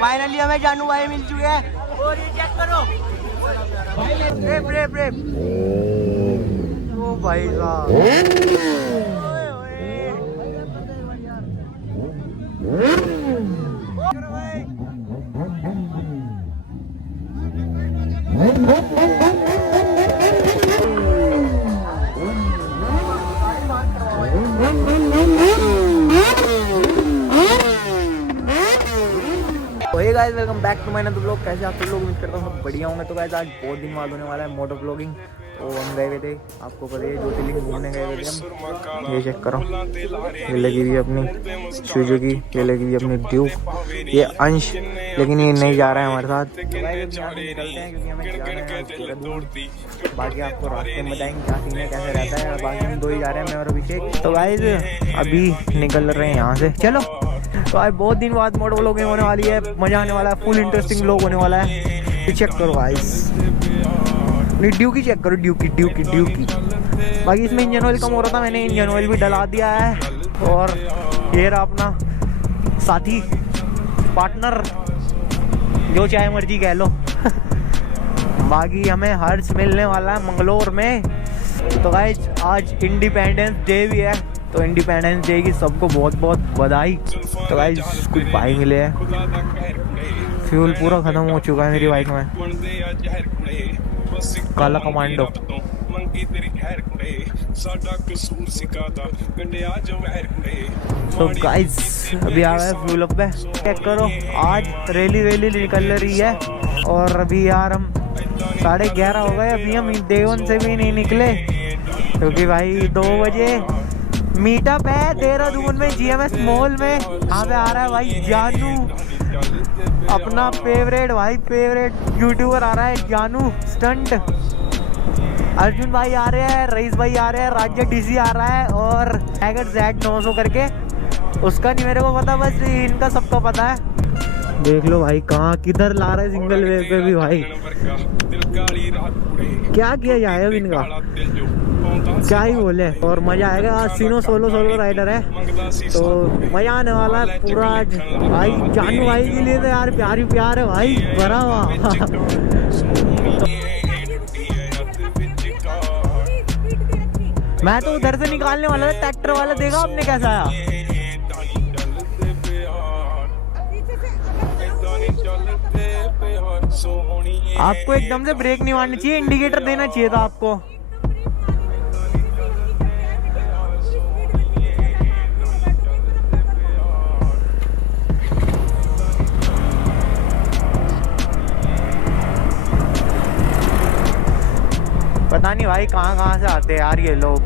Finally हमें जानू भाई मिल चुके हैं और ये चेक करो ब्रेक ब्रेक ब्रेक। ओ भाई साहब guys welcome back to my another blog. कैसे आप सब लोग? उम्मीद करता हूँ सब बढ़िया होंगे। तो गाइस आज बहुत दिन बाद होने वाला है मोटर ब्लॉगिंग। तो हम गए हुए थे, आपको पता है ज्योतिर्लिंग घूमने गए हुए थे हम। ये चेक करो, ये लगी हुई अपनी सुजुकी, ये लगी हुई अपनी ड्यूक, ये अंश, लेकिन ये नहीं जा रहा है हमारे साथ। तो गाइस निकलते हैं क्योंकि हमें जाना है दूर। बाकी आपको रास्ते में बताएंगे क्या सीन है, कैसे रहता है। बाकी हम दो ही जा रहे हैं, मैं और अभिषेक। तो गाइस अभी निकल रहे हैं यहाँ से, चलो। तो आज बहुत दिन बाद मोटर व्लॉगिंग होने वाली है, मजा आने वाला है, फुल इंटरेस्टिंग व्लॉग होने वाला है। चेक करो गाइस, नहीं ड्यूकी चेक करो, ड्यूकी ड्यूकी ड्यूकी। बाकी इसमें इंजन ऑयल कम हो रहा था, मैंने इंजन ऑयल भी डला दिया है। और ये रहा अपना साथी, पार्टनर, जो चाहे मर्जी कह लो। बाकी हमें हर्ष मिलने वाला है मंगलोर में। तो गाइस आज इंडिपेंडेंस डे भी है, तो इंडिपेंडेंस डे की सबको बहुत बहुत बधाई। तो गाइस कुछ भाई मिले हैं, फ्यूल पूरा खत्म हो चुका है मेरी बाइक में, काला कमांडो। तो गाइस अभी आ गए फ्यूल अप पे, चेक करो। आज रैली वैली निकल रही है और अभी यार हम 11:30 हो गए, अभी हम देवन से भी नहीं निकले क्योंकि भाई 2 बजे मीटअप है देहरादून में, GMS मॉल में। यहाँ पे आ रहा है भाई जानू, अपना फेवरेट भाई, फेवरेट यूट्यूबर आ रहा है जानू स्टंट। अर्जुन भाई आ रहे हैं, रईस भाई आ रहे हैं, राज्य डीसी आ रहा है और हैगर Z900 करके, उसका नहीं मेरे को पता, बस इनका सबको पता है। देख लो भाई कहाँ किधर ला रहे सिंगल वेव पे भी भाई। क्या किया जाए अब इनका, क्या ही बोले। और मजा आएगा आज, सीनो सोलो राइडर है तो मजा आने वाला है पूरा आज। भाई जानू भाई के लिए तो यार प्यार ही प्यार है भाई, भरा हुआ। मैं तो उधर से निकालने वाला था, ट्रैक्टर वाला देखा आपने कैसा आया। आपको एकदम से ब्रेक नहीं मारनी चाहिए, इंडिकेटर देना चाहिए था आपको। पता नहीं भाई कहाँ से आते हैं यार ये लोग,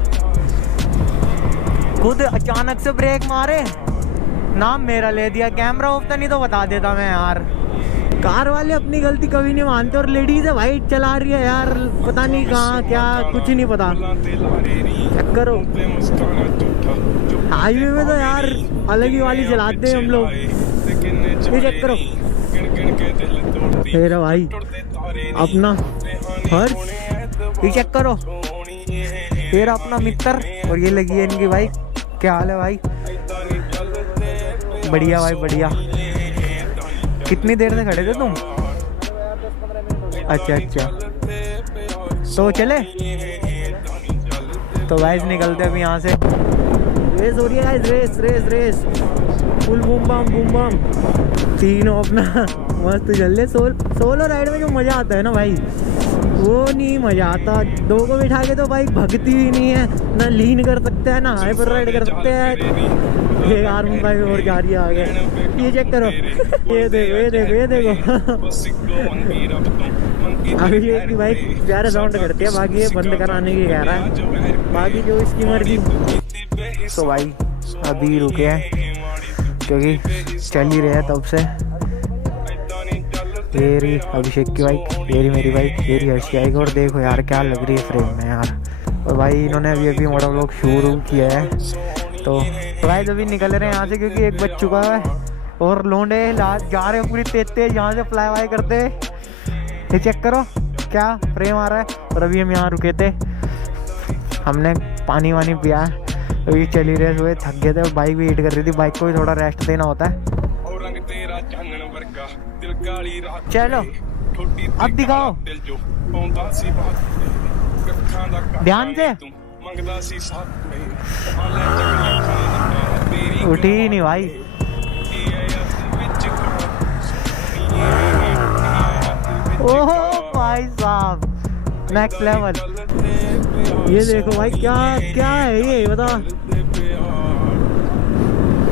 खुद अचानक से ब्रेक मारे, नाम मेरा ले दिया। कैमरा ऑफ था, नहीं तो बता देता मैं यार। कार वाले अपनी गलती कभी नहीं मानते, और लेडीज है भाई चला रही है यार, पता नहीं कहाँ क्या, कुछ नहीं पता। चेक करो, हाईवे में तो यार अलग ही वाली चलाते हैं हम लोग। ये चेक करो, मेरा भाई अपना हर्ष, ये चेक करो, ये रहा अपना मित्र, और ये लगी है इनकी बाइक। क्या हाल है भाई? बढ़िया भाई बढ़िया। कितनी देर से खड़े थे तुम? अच्छा, तो चले। तो गाइस निकलते अभी यहाँ से, रेस हो रही है guys, race race race, full boom bam तीनों अपना मस्त चल रहे। सोलो राइड में जो मजा आता है ना भाई, वो नहीं मजा आता। दो को बिठा के तो बाइक भगती ही नहीं है, ना लीन कर सकते हैं, ना हाइपर राइड कर सकते हैं। ये आर्मी बाइक और जा रही है आगे, ये चेक करो, ये देखो अभी की बाइक प्यारे साउंड करती है। बाकी ये बंद कराने की कह रहा है, बाकी जो इसकी मर्जी। तो भाई अभी रुके हैं क्योंकि चल ही रहे हैं तब से। ये रही अभिषेक की बाइक, ये रही मेरी बाइक, ये रही हर्ष की बाइक। और देखो यार क्या लग रही है फ्रेम में यार। और भाई इन्होंने अभी मोटर व्लॉग शुरू किया है। तो भाई अभी निकल रहे हैं यहाँ से क्योंकि 1 बज चुका है और लोंडे जा रहे हैं पूरी तेज यहाँ से फ्लाई वाई करते। ये चेक करो क्या फ्रेम आ रहा है। और अभी हम यहाँ रुके थे, हमने पानी वानी पिया, अभी चली रहे हुए, थक गए थे। बाइक भी हीट कर रही थी, बाइक को भी थोड़ा रेस्ट देना होता है। चलो अब दिखाओ ध्यान से। उठी ही नहीं भाई। ओह भाई साहब नेक्स्ट लेवल। ये देखो भाई क्या क्या है ये बता।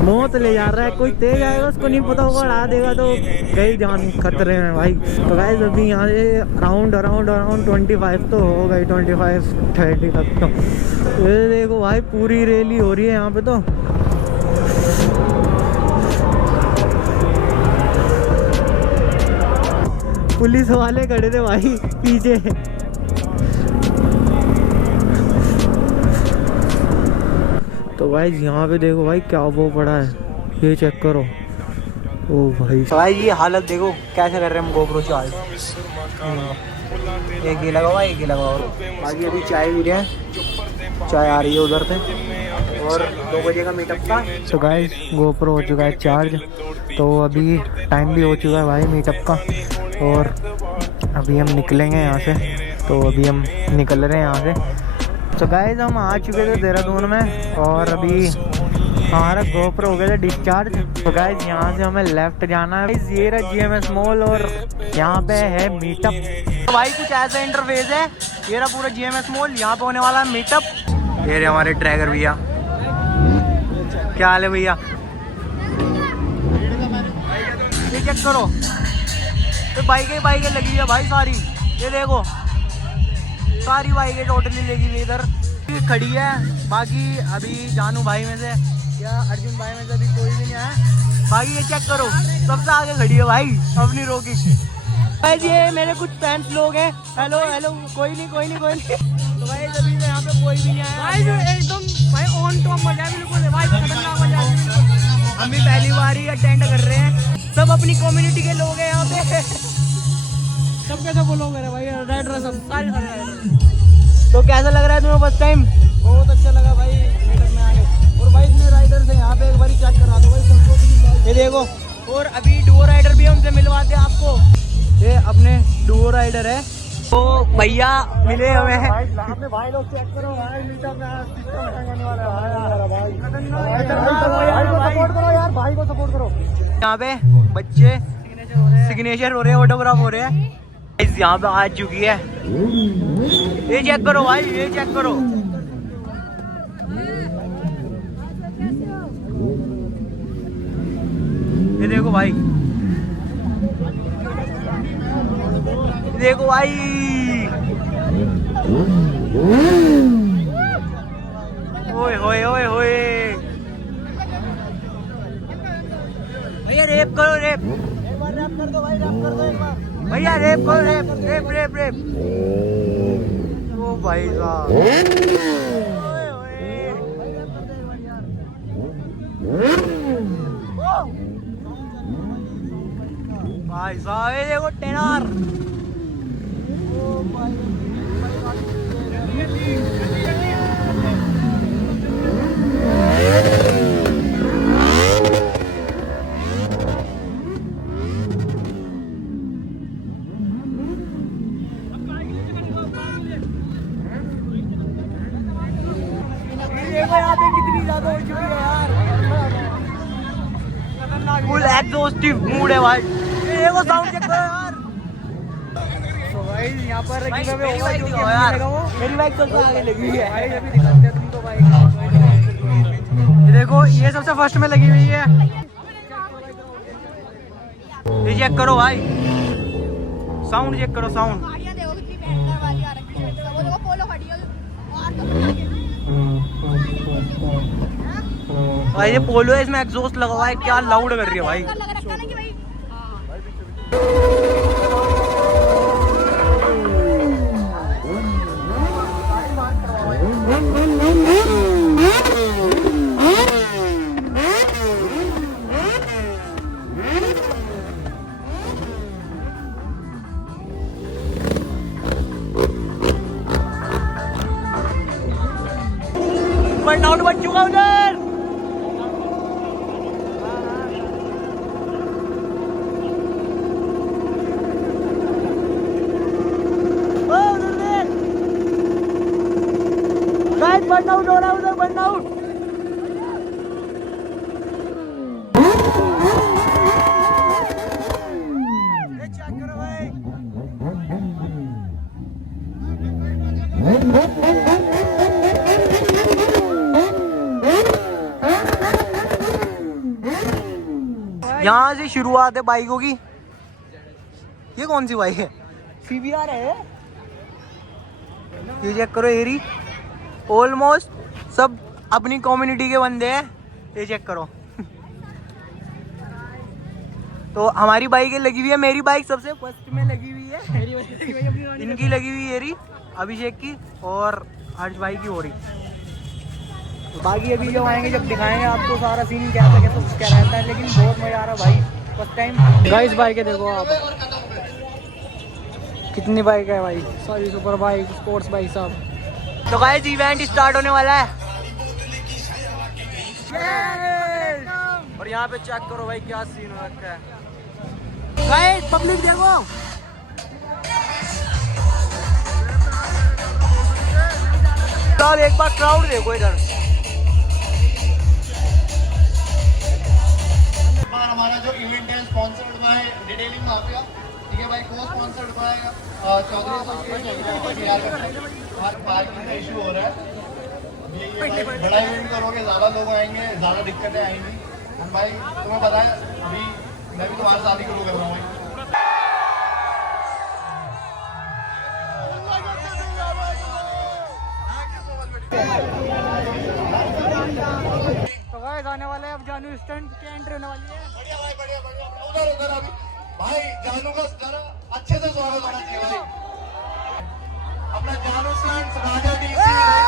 मौत ले जा रहा है, कोई तेज आएगा उसको नहीं पता होगा, उड़ा देगा तो गई जान खतरे में भाई। तो गाइस अभी यहाँ से अराउंड 25 तो हो गई, 25-30 तक तो। ये देखो भाई पूरी रैली हो रही है यहाँ पे। तो पुलिस वाले खड़े थे भाई पीछे। तो भाई यहाँ पे देखो भाई क्या वो पड़ा है, ये चेक करो। ओ भाई भाई ये हालत देखो कैसे कर रहे हैं हम गोप्रो चार्ज। एक ये लगा हुआ, एक ये लगा हुआ। बाकी अभी चाय पी रहे हैं, चाय आ रही है उधर से। और 2 बजे का मीटअप था। तो गाइस गोप्रो हो चुका है चार्ज। तो अभी टाइम भी हो चुका है भाई मीटअप का। और अभी हम निकलेंगे यहाँ से। तो अभी हम निकल रहे हैं यहाँ से। तो गाइस हम आ चुके थे देहरादून में और अभी हमारा गोप्रो हो गया था डिस्चार्ज। तो गाइस यहाँ से हमें लेफ्ट जाना है। ये रहा GMS मॉल और यहाँ पे है मीटअप। तो भाई कुछ ऐसा इंटरफेस है। ये रहा पूरा GMS मॉल, यहाँ पे होने वाला है मीटअप। ये रहे हमारे ड्राइवर भैया। क्या हाल है भैया? ये चेक करो तो बाइकें लगी है भाई सारी। ये देखो सारी बाइकें टोटली लगी हुई इधर खड़ी है। बाकी अभी जानू भाई में से या अर्जुन भाई में से अभी कोई भी नहीं आया। बाकी ये चेक करो सबसे आगे खड़ी है भाई अपनी रोकी। भाई ये मेरे कुछ फैंस लोग हैं। हेलो हेलो कोई नहीं। तो भाई अभी यहाँ पे कोई भी नहीं आया भाई। एकदम भाई ऑन टॉप मजा है बिल्कुल भाई, खतरनाक मजा है। हम भी पहली बार ही अटेंड कर रहे हैं। सब अपनी कम्युनिटी के लोग हैं यहाँ पे। सब कैसे बोलोगे भाई राइडर सब सारे। तो कैसा लग रहा है तुम्हें फर्स्ट टाइम? बहुत अच्छा लगा भाई मीटअप में आके। और भाई इतने राइडर से यहाँ पे एक बार चेक करा दो भाई सबको। ये देखो और अभी डुओ राइडर भी हमसे मिलवाते हैं आपको। ये अपने डुओ राइडर है। तो भैया मिले हमें भाई लोग चेक करो भाई मीटअप में सपोर्ट करो यार, भाई को सपोर्ट करो। यहाँ पे बच्चे सिग्नेचर हो रहे हैं, ऑटोग्राफ हो रहे हैं। यहाँ पे आ चुकी है। ये चेक करो भाई, ये चेक करो। ये देखो भाई, देखो भाई। ओए होए ओए होए भैया रेप करो, रेप कर दो भाई, रेप कर दो एक बार भैया, रेप करो, रेप। ओ भाई साहब भाई साहब ये देखो टेनर। यहाँ पे कितनी ज्यादा हो चुकी है यार, फुल एग्जॉस्टिव मूड है भाई। देखो साउंड चेक करो यार। तो भाई यहाँ पर मेरी बाइक तो आगे लगी हुई है। अभी दिखाते हैं तुमको बाइक। ये देखो ये सबसे फर्स्ट में लगी हुई है। ये चेक करो भाई, साउंड चेक करो, साउंड। भाई ये पोलो है, इसमें एग्जॉस्ट लगा हुआ है, क्या लाउड कर रही है भाई। बर्नआउट बच चुका उधर। यहाँ से शुरुआत है बाइकों की। ये कौन सी बाइक है? CBR है। ये चेक करो एरी, ऑलमोस्ट सब अपनी कम्युनिटी के बंदे हैं। ये चेक करो। तो हमारी बाइक लगी हुई है, मेरी बाइक सबसे फर्स्ट में लगी हुई है, इनकी लगी हुई है एरी, अभिषेक की और हर्ष भाई की हो रही। तो बाकी अभी जब आएंगे जब दिखाएंगे आपको सारा सीन क्या था, क्या रहता है, लेकिन बहुत मजा आ रहा है भाई फर्स्ट टाइम। गाइस बाइक है देखो आप, कितनी बाइक है भाई, सारी सुपर बाइक, स्पोर्ट्स बाइक सब। तो गाइस इवेंट स्टार्ट होने वाला है और यहाँ पे चेक करो भाई क्या सीन हो रखा है। गाइस पब्लिक देखो, चल एक बार क्राउड देखो इधर। हमारा जो इवेंट है स्पॉन्सर्ड बाय डिटेलिंग माफिया, ठीक है भाई, को sponsored by Chaudhary association. Parking का इशू हो रहा है, ये बड़ा इवेंट करोगे, ज्यादा लोग आएंगे, ज्यादा दिक्कतें आएंगी। हम भाई तुम्हें पता है अभी मैं भी तुम्हारे साथ ही शुरू कर रहा हूँ। तो गाइस आने वाले हैं अब जानू स्टंट की एंट्री होने वाली है। बढ़िया भाई, बढ़िया बढ़िया, उधर उधर अभी भाई जानू का जरा अच्छे से स्वागत होना चाहिए भाई। अपना जानू स्टंट्स राजा DC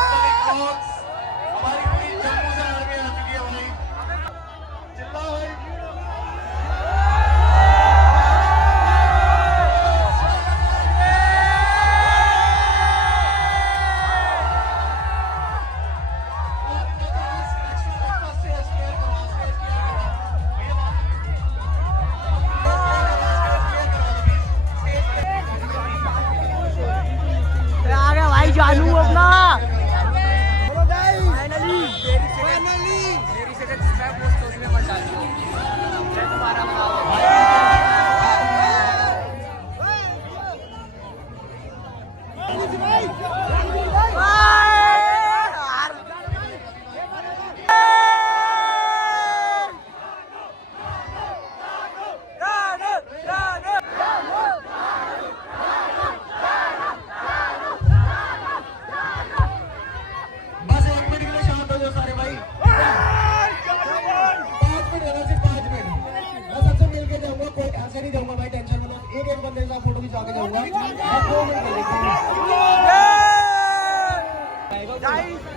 हमारी पूरी जम्मू से आर्मी आ चुकी है भाई। चिल्ला भाई। जानू अपना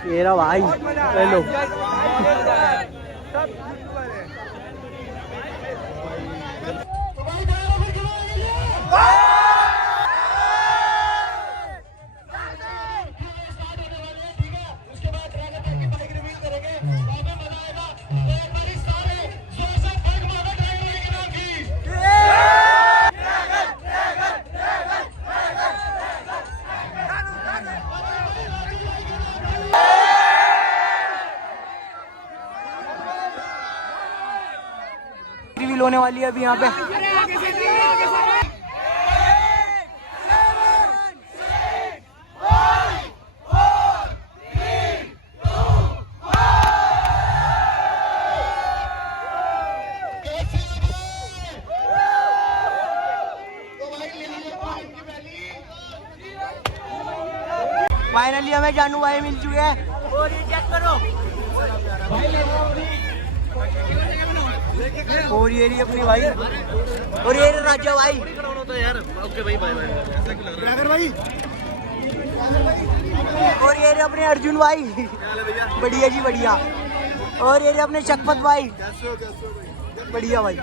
ये रहा भाई, ले लो। रिवील होने वाली है अभी यहाँ पे। फाइनली हमें जानू भाई मिल चुके हैं और ये चेक करो, और ये रही अपनी भाई, और ये राजा भाई, तो यार ओके भाई, बाय बाय भाई, और ये रहे अपने अर्जुन भाई, बढ़िया जी बढ़िया, और ये रहे अपने चकपत भाई, बढ़िया भाई।